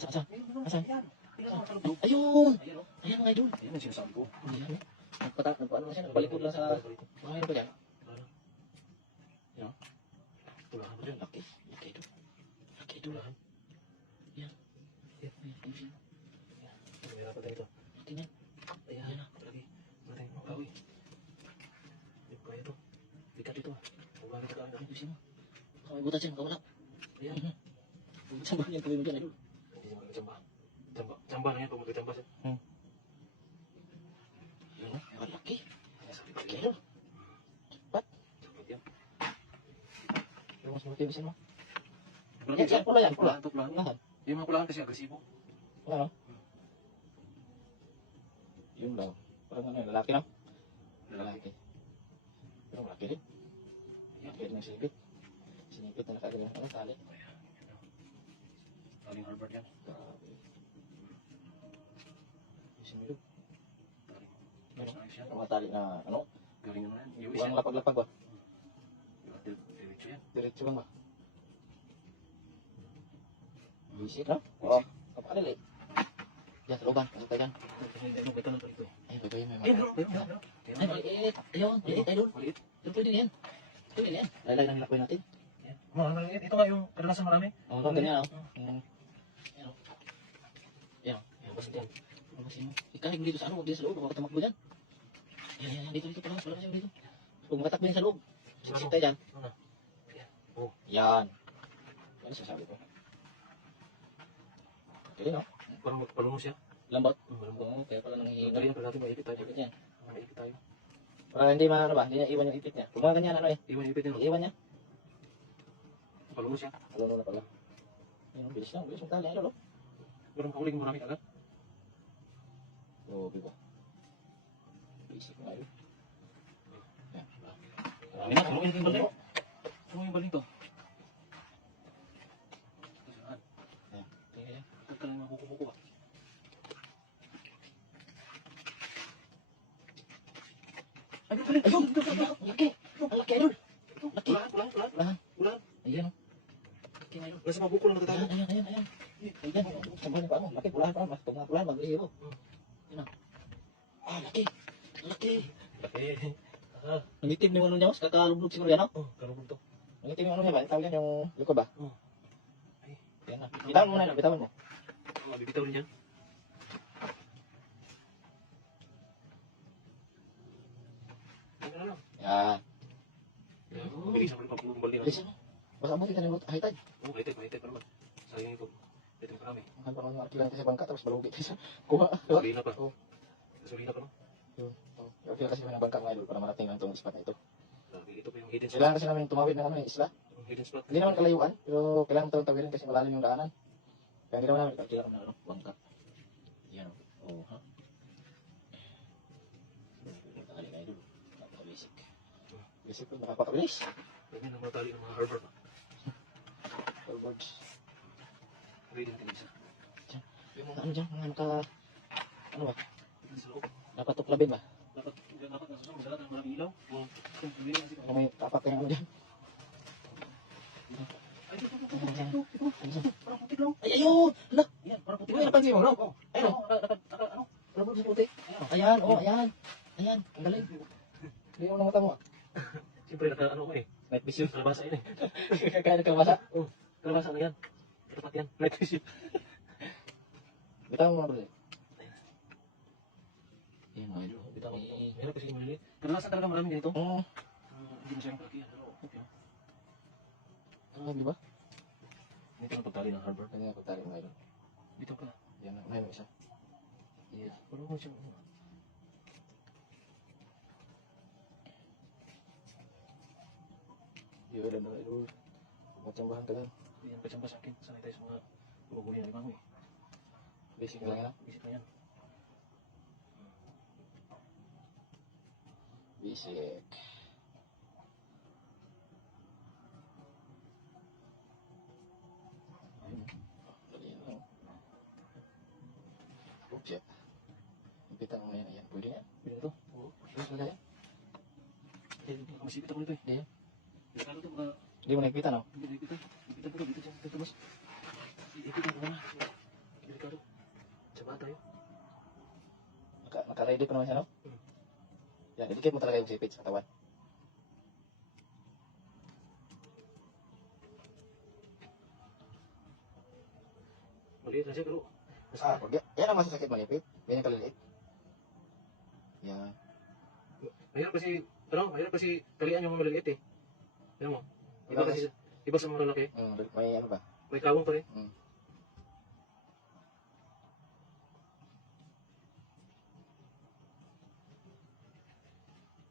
Saan? Asan? Ayun! Ayan mga idol. Ayan ang sinasabi ko. Ayan. Nagpaano na siya, nagbalikod lang sa bahay ko dyan. Yan. Tulahan mo dyan. Laki. Laki idol. Laki idol. Yan. Yan. Yan. Mahirapan tayo ito. Laki niyan. Ayan. Ayan na. Lagi. Wala tayong makawi. Hindi ko kaya ito. Bigat ito. Huwag kita kaya. Ayun sino? Baka may butas yan, baka wala. Ayan. Butas ba yan, tuloy mo dyan idol? Hindi naman magtsamba. Tsamba na yan pag magtsamba siya. Yan o. Ang laki. Ayan, sabi ko. Laki idol. Ba't? Tsamba yan. Yung mas motivation mo. Yan, pula yan, pula. Ito, pulahan. Lahat. Yung mga pulahan kasi agresibo. Ano? Yun lang. Parang ano, lalaki no? Lalaki. Pero malaki rin. Laki rin ng sinipit. Sinipit na nakagala. Ano, tali? Aling Harvard yan. Grabe. Yung sinilog. Tapos na siya. Ang mga tali na, ano? Galing naman yan. US Walang yan. lapag-lapag ba? Diretso yan. Diretso lang ba? Visit, no? Oo. Kapakalili. Diyan, sa looban. Ano tayo dyan? Ano ba ito ng palito? Ay, bagoy, may Ay, mga. meron. Ay, maliit. Ayun, maliit, idol. Maliit. Ito pwede na yan. Pwede na yan. Laylay lang nilakbay natin. Maliit. Ito nga yung kadalasan marami. Oo, ito ganyan, no? Yan, o. Yan, o. Yan, basta yan. Palabasin mo. Ikalig dito sa ano, huwag dito sa loob, baka tamakbo dyan. Yan, dito, palakas mo dito. Huwag makatakbo yan sa loob. Siksik tayo dyan. Ano? Oh. Yan. Yan sasabi ko. Okay, no? Parang magpalungo siya. Lambot. Malambot. Oo, kaya pala nanghihina. Dali yan, pero natin maipit tayo. Ipit yan. Maipit tayo. Para hindi ano ba, hindi niya iwan yung ipit niya. Kung mga ganyan, ano eh. Iwan yung ipit yan. Iwan niya. Palungo siya. Alam na pala. Yan, bilis lang, bilis. Magtali, ano, no? Pero makahuling marami agad. Oo, diba? Basic na yun. Yan, diba? Marami na, tulungin yung baling. Tulungin yung baling to. Saan? Yan. Yan. Huwag ka lang makukukuha. Ayun! Ang laki! Ang laki, idol! Laki! Pulahan. Lahan. Ayan, o. Laki na, idol. Nasa mabukol na nakatago. Ayan. Ayan, sabahan pa mo. Laki, pulahan pa mo. Mas itong mga pulahan, mag-ihiro. Yan, o. Ah, laki! Laki! Laki. Nangitim yung ano niya, mas kakalublog siguro yan, o. Oh, karubog to. Nangitim yung ano niya ba? Tawag yan yung likod ba? Oh. Ay. Yan na. Bitawan mo na, bitawan mo. Bibitaw rin yan. Ano? Yan. Bilis naman yung pagpulong baling. Bilis ano? Basta mo kita ng high tide. Oh, mahitid pa naman. Sayang ito. Ito yung marami. Ang pa mga arkilan kasi bangka tapos balugi tayo sa kuha. Gasolina pa. Oo. Gasolina pa, no? Yun. Okay kasi may bangka mga idol para marating ang itong spot na ito. Grabe, ito pa yung hidden spot. Kailangan kasi namin tumawid ng ano yung isla. Hidden spot. Hindi naman kalayuan, pero kailangan tawid tawirin kasi malalim yung daanan. Kaya hindi naman namin kailangan ng ano, bangka. Yan o. Oo, ha? Nakakali na idol. Napaka-basic. Basic po, nakapakabilis. Ganyan ang mga tali ng mga Harvard. Forwards. Reading ka isa. Yung mga ano dyan, mga naka... Ano ba? Sa loob. Dapat tuklabin ba? Dapat nasa susunod. Dapat ng maraming ilaw. Kung may tapak kayong ano dyan. Ay, ito. Parang putik lang. Ay, ayun! Hala! Yan, parang putik Di ba yung napansin mo, no? Oh, Ayun o. ano? Parang putik putik. Ayan, oh, ayan. Ayan, ang galing. Hindi mo nakita mo. Siyempre, ano ko eh. Night vision. Kalabasa yun eh. Kaya nagkabasa. Oh, kalabasa na yan. Tapat yan. Night vision. Bitaw mo mga bro. Ayan, mga idol. Bitaw mo. Meron kasi maliliit. Kalabasa talaga maraming ganito. Oo. Hindi mo siya yung palaki. Okay. Ano, di ba? Dito ang pagtali ng Harvard. Kanya ako tali mga idol. Dito ka. Yan, may isa. Yes. Parang mo siya. Yung ilan mga idol. Matsambahan ka lang. Hindi yan kachamba sa akin. Sanay tayo sa mga bubuhin ng ibang eh. Basic lang yan. Isip na yan. Basic. Ayun. Dali lang. Oops, yeah. Impitan mo na yan. Ayan, pwede yan. Pwede na to. Oo. Ayos na yan. Masipit ako nito eh. Hindi yan. Delikado to mga... Hindi mo nakikita, no? Hindi, ipitan. Ipitan ko to. Dito siya. Dito mas. Ipitan ko na. Naka-ready ko naman siya, no? Hmm. Yan, idikit mo talaga yung sipit sa katawan. Maliit na siya pero Wag yan. Yan ang masasakit malipit. Ganyan kaliliit. Yan. mahirap kasi talian yung mga maliliit eh. Tignan mo. Iba sa mga lalaki. May ano ba? May kawang pa rin.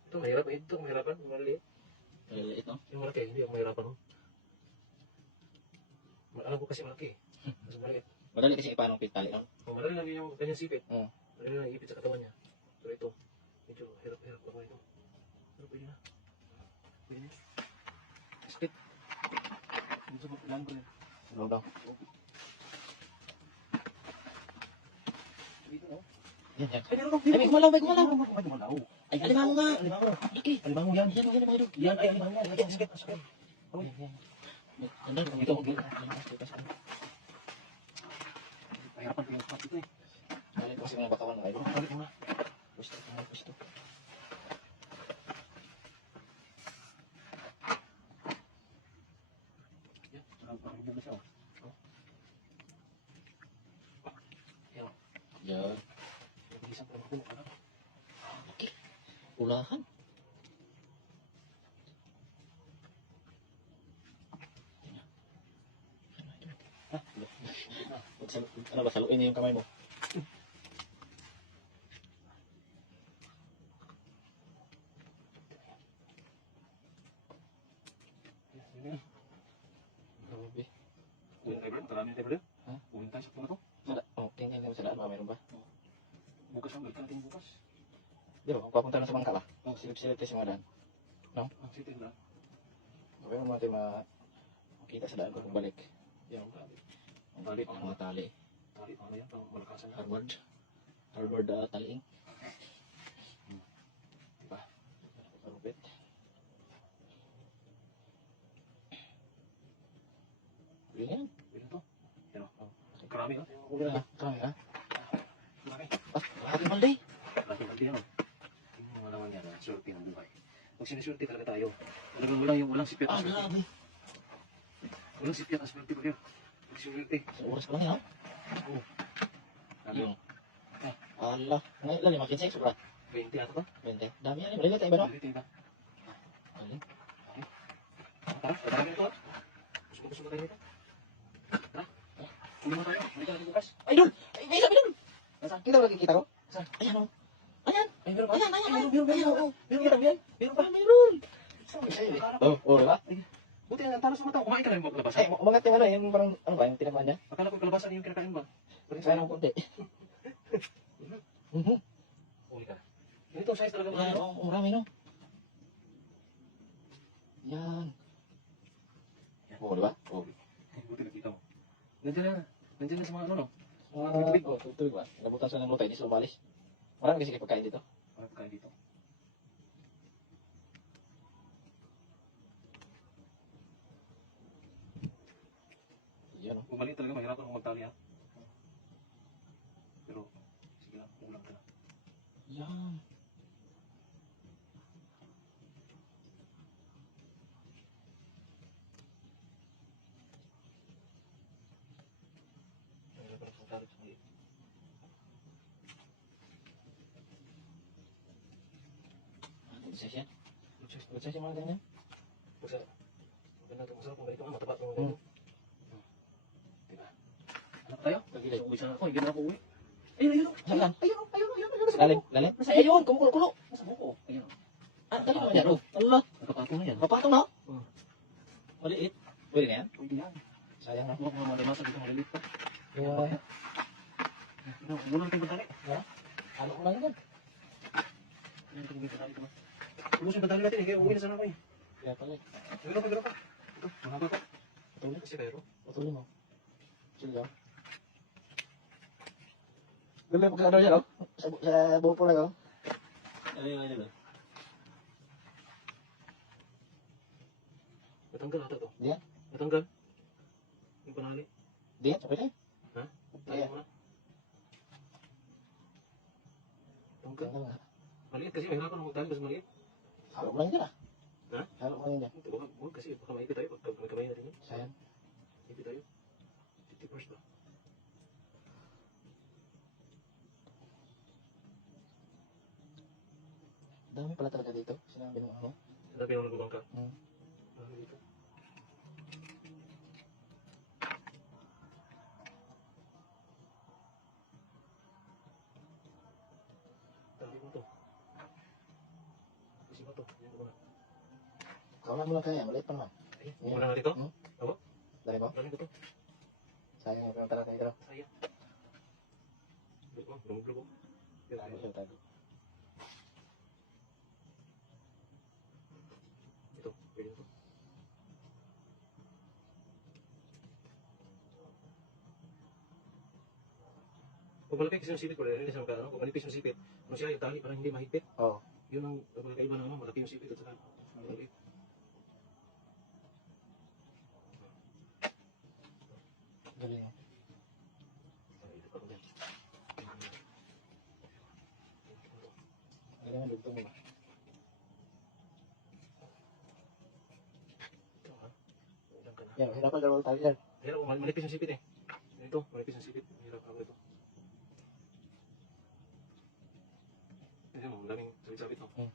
Ito mahirap. Ito mahirapan. Yung maliliit. Maliliit, no? Yung malaki. Hindi ako mahirapan. No? Alam ko kasi malaki eh. Mas maliit. Madali kasi ipanong tali, no? Madali lang yung kanyang sipit. Oo. Madali lang ipit sa katawan niya. Pero ito, medyo hirap ako ito. Pero pwede na. Pwede na. Spit. Medyo mapilan ko rin. Ano daw? Dito no? Yan, yan. Ay, meron ako. Ay, may gumalaw, may gumalaw. May gumalaw. Ay, alimango nga. Alimango. Laki. Alimango yan. Yan, yan, mga idol. Yan ay alimango. Yan, sakit. Sakit. Oh, yan, yan. Ganda, dito. Pahirapan ko yung spot ito eh. Balik kasi mga batawan ng idol. Balik mo na. Gusto. Yan. Parang bugas ako. Yan. Yan. Nabilisan ko naman ako. Laki. Ulahan. Ano ba, saluin niyo yung kamay mo. Yan. Grabe. Uwin tayo bro. Marami tayo bro. Ha? Uwin tayo sa puno to. Tingnan naman sa daan ba, mayroon ba? Bukas lang. Balikan natin bukas. Di ba, papunta na sa bangka ba? Silip-silip tayo sa mga daan. Ang sitin na. Mayroon natin makita sa daan kung balik. Yan. Ang balik, mga tali. Tali pa yan. Pang malakasan na. Hardboard taliing. Diba? Parupit. Yan. Pwede to. Yan o. Karami ha. Kami ha? Karami. Lahat yung balday. Laki laki yan o. Yung mga naman yan. Swerte ng buhay. Pag sinusurte talaga tayo. Talagang walang sipyat. Grabe. Walang sipyat. Aswerte pa kayo. Pag sinusurte. Sa oras pa lang yan, ha? Oo. Yung. Allah. Ngayon lang, 15 sobra. 20 ata ba? 20. Dami yan. Maliliit tayo ba, no? Maliliit ba? Galing. Tara. Tara ganito ha. Gusto mo tayo nito. Tara. Uli mo tayo. Balikan natin bukas. Ay, Dol! Ay, may isa, Dol! Nasaan? Kita ba nakikita ko? Saan? Ayan, o. Ayan! Ay, meron pa? Ayan! Meron Ayan, yan. Meron pa. Meron! Oh, diba? Buti na talo sa mata. Kumain ka na yung kalabasan. Ay, umangat yung ano, yung parang, ano ba, yung tinamaan niya? Akala ko kalabasan yung kinakain ba? Kaya ng konti. Uli ka. Ganito size talaga mga Ayan, ano. oh, marami, no? Yan. Oh, diba? Oh. Buti nakita mo. Nandiyan na sa mga ano no. Tubig. Oh, tubig ba? Nabutan sa ng lutay, di sila umalis. Marami kasi pagkain dito. Parang kain dito. Yan, oh. Kung mali talaga, mahirapan akong magtali ha. Pero, sige lang, ulang ka na. Yan. Mahirapan akong magtali sa mali. Good size yan. Good size yung mga ganyan. Basta, maganda ito. Masarap kung ganito nga, mataba itong ganito. Diba? Anak tayo? Pagilid. Uwi sana ako, hindi na ako uwi. Ayun. Saan? Ayun. Lalim, lalim. Ayun, kumukulo-kulo. Nasa buko. Ayun. Dali mo yan, oh. Allah. Nakapatong na yan. Kapatong na. Hmm. Maliit. Pwede na yan? Pwede yan. Sayang na. Huwag mo malamasa dito, maliliit pa. Yung mga Muna natin magtali. ano ko lang yan. Muna natin magtali ito. Ubus yung magtali natin, kaya uwi na sana ako eh. Kaya pala eh. Meron pa. Ito, mahaba pa. Patuloy. Kasi pero. Patuloy mo. Chill lang. Dali mo kagano yan, oh. Sa buho po lang, oh. Ayun. Natanggal ata to. Di yan? Natanggal. Yung panali. Di yan, pwede. Ha? Ayan. Tanggal mo na. ka. Tanggal nga. Maliit kasi mahirapan ang magtali mas maliit. Halo mo lang dyan ah. Ha? Halo mo lang dyan. Ito, huwag kasi baka maipit tayo pag may kamay natin yun. Sayang. Ipit tayo. 50 first ba? Dami pala talaga dito. Sinabi ng ano. Sabi nung nagubang ka. Hmm. Dami dito. Dami mo to. Kasi ba to? Yan ko na. Kawalan mo lang kaya. Maliit pa naman. Ay, wala na dito? Hmm? Ako? Dali mo? Dami ko to. Sayang yung pinunta natin dito. Sayang. Lumog-lumog. Yan, Tago yan. siya, tago. Ito, pwede ito. Kung malapit kasi yung sipit ko, rin sa mga ano, kung manipis yung sipit, ano siya, yung tali parang hindi mahigpit. Oo. Yun ang pagkakaiba ng ano, malaki yung sipit at saka maliit. Galing oh. Ito pa ko dyan. Galing ang dugtong mo ba? Ito ha. Ilang ka na. Yan, hirapan daw tayo dyan. Hirap, manipis yung sipit eh. Ito, manipis yung sipit. Hirap ako ito. Ayan mo, ang daming sabit-sabit no. Hmm.